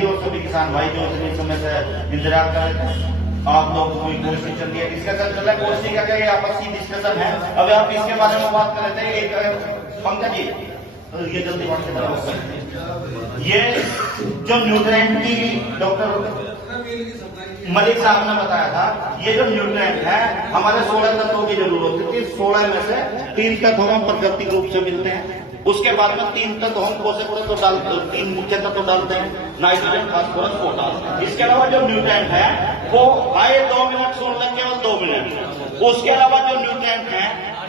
जी और सभी किसान भाई जो इस समय से इंतजार कर रहे थे। आप लोग कोई कोशिश चल रही है, डिस्कशन चल रहा है, कोशिश कर रहे हैं, आपसी डिस्कशन है। अब आप इसके बारे में बात कर रहे थे, एक पंकज जी ये जल्दी बात कर, ये जो न्यूट्रिएंट की डॉक्टर मलिक साहब ने बताया था, ये जो न्यूट्रिएंट है हमारे 16 तत्वों की जरूरत होती है। 16 में से 3 तत्व हम प्राकृतिक रूप से मिलते हैं, उसके बाद में 3 तत्व हम पोषक तत्व डालते हैं, 3 मुख्य तत्व डालते हैं, नाइट्रोजन, फास्फोरस, पोटाश। इसके अलावा जो न्यूट्रिएंट है वो आए 2 मिनट सुन लें, केवल 2 मिनट। उसके अलावा जो न्यूट्रिएंट है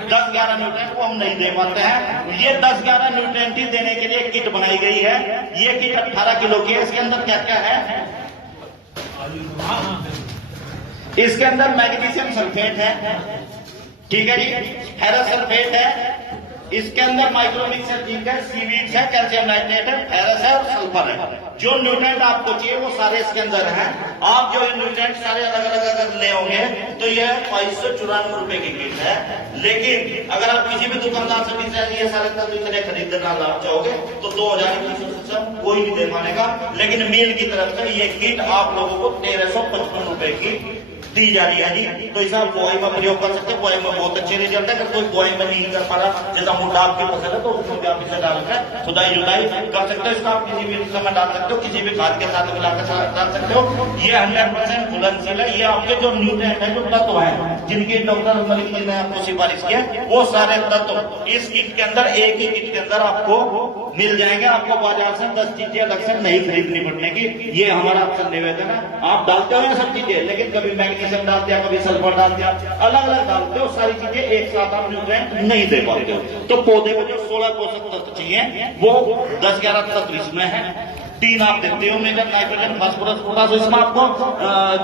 10-11 न्यूट्रिएंट वो हम नहीं दे पाते हैं। ये 10-11 न्यूट्रिएंट ही देने के लिए किट बनाई गई है। ये किट 18 किलो की है। इसके अंदर क्या क्या है? इसके अंदर मैग्नीशियम सल्फेट है, ठीक है जी, फेरस सल्फेट है, इसके अंदर माइक्रोमिक्सर जिंक है, सीवीड्स है, कैल्शियम नाइट्रेट है, फेरस है और सल्फर है। जो न्यूट्रिएंट आपको चाहिए वो सारे इसके अंदर हैं। आप जो न्यूट्रिएंट सारे अलग अलग अगर ले होंगे तो यह 2294 रुपए की किट है। लेकिन अगर आप किसी भी दुकानदार से भी ये सारे तत्व इतने खरीदना चाहोगे तो 2000 कोई नहीं दे पाएगा। लेकिन मिल की तरफ से ये किट आप लोगों को 1355 रुपए की दी जा रही है जी। तो इसे आप बुआई में प्रयोग कर सकते हैं। बुआई में बहुत अच्छे रिजल्ट है। अगर कोई बुआई में नहीं कर पा रहा, जैसा मुद्दा आपकी फसल है, तो उसमें भी आप इसे डालकर खुदाई जुताई कर सकते हो। इसको आप किसी भी समय डाल सकते हो, किसी भी खाद के साथ मिलाकर डाल सकते हो। ये 100% घुलनशील है। ये आपके जो न्यूट्रिएंट है, जो तत्व है जिनकी डॉक्टर मलिक जी ने आपको सिफारिश की है, वो सारे तत्व इस किट के अंदर, एक ही किट के अंदर आपको मिल जाएंगे। आपको बाजार से 10 चीजें अलग से नहीं खरीदनी पड़ने की। ये हमारा आपसे निवेदन है। आप डालते हो ये सब चीजें, लेकिन कभी मैग्नीशियम डाल दिया, कभी सल्फर डाल दिया, अलग अलग डालते हो। सारी चीजें एक साथ आप न्यूट्रिएंट नहीं दे पाते हो। तो पौधे को जो 16 पोषक तत्व चाहिए वो 10-11 तत्व इसमें है। 3 आप देखते हो, मेजर नाइट्रोजन, फास्फोरस, पोटाश। इसमें आपको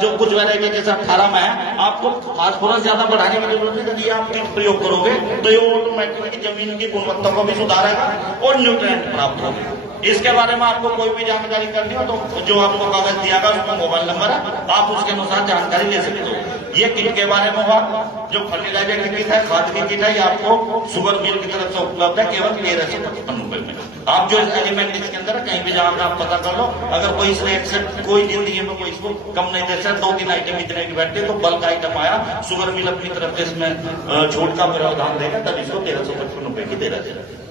जो कुछ वैरायटी जैसे 18 में है, आपको फास्फोरस ज्यादा बढ़ाने की जरूरत है। यदि आप प्रयोग करोगे तो ये ऑटोमेटिक जमीन की गुणवत्ता को भी सुधारेगा और न्यूट्रिएंट प्राप्त होगा। इसके बारे में आपको कोई भी जानकारी करनी हो तो जो आपको कागज दिया गया उसमें मोबाइल नंबर है, आप उसके अनुसार जानकारी ले सकते हो। ये किट के बारे में हुआ। जो फर्टिलाइजर की किट है, खाद की किट है, ये आपको शुगर मिल की तरफ से उपलब्ध है, केवल 1355 रुपए में। आप जो एलिमेंट इसके अंदर है कहीं भी जाकर आप पता कर लो। अगर कोई इस रेट से कोई जिंदगी में कोई इसको कम नहीं दे सकता, 2-3 आइटम इतने की बैठते तो बल्क आइटम आया, शुगर मिल अपनी तरफ से इसमें छूट का प्रावधान देगा, तब इसको 1355 रुपए की दे रहा है।